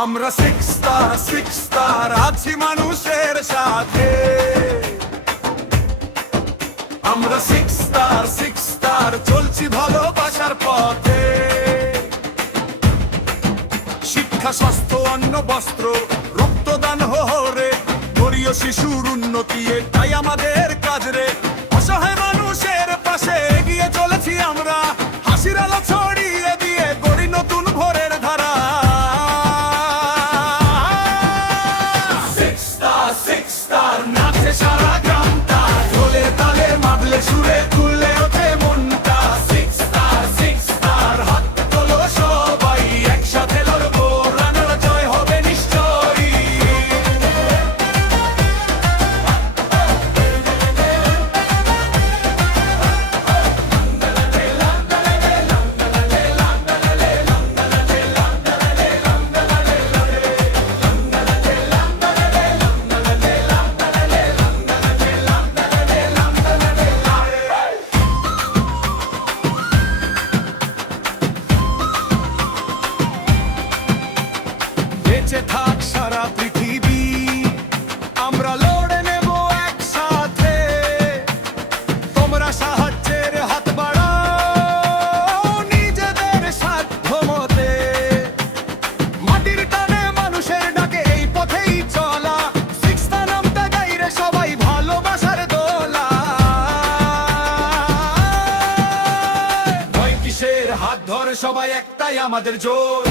আমরা six star আছি মানুষের সাথে। আমরা সিক্স স্টার চলছি ভালোবাসার পথে। শিক্ষা, স্বাস্থ্য, অন্ন, বস্ত্র, রক্তদান হরে গরিয় শিশুর উন্নতি, এটাই আমাদের কাজ রে। অসহায় মানুষের পাশে এগিয়ে চলেছি আমরা, হাসির আলো ছড়িয়ে দিয়ে গড়ি নতুন ভোরের ধারা। সিক্স স্টার নাচে সারা গ্রামটা, ঢোলে তালে মাদলে সুরে তুলে ওঠে মনটা। সিক্স স্টার হাত তোলো সবাই, একসাথে লড়বো, রানার জয় হবে নিশ্চয়ই। বেঁচে থাক সারা পৃথিবী, আমরা লড়ে নেব একসাথে। তোমরা সাহায্যের হাত বাড়াও নিজেদের সাধ্য মতে। মাটির টানে মানুষের ডাকে এই পথেই চলা, সিক্স স্টার নামটা গাইরে সবাই ভালোবাসার দোলা। ভয় কিসের, হাত ধরে সবাই, একটাই আমাদের জোর।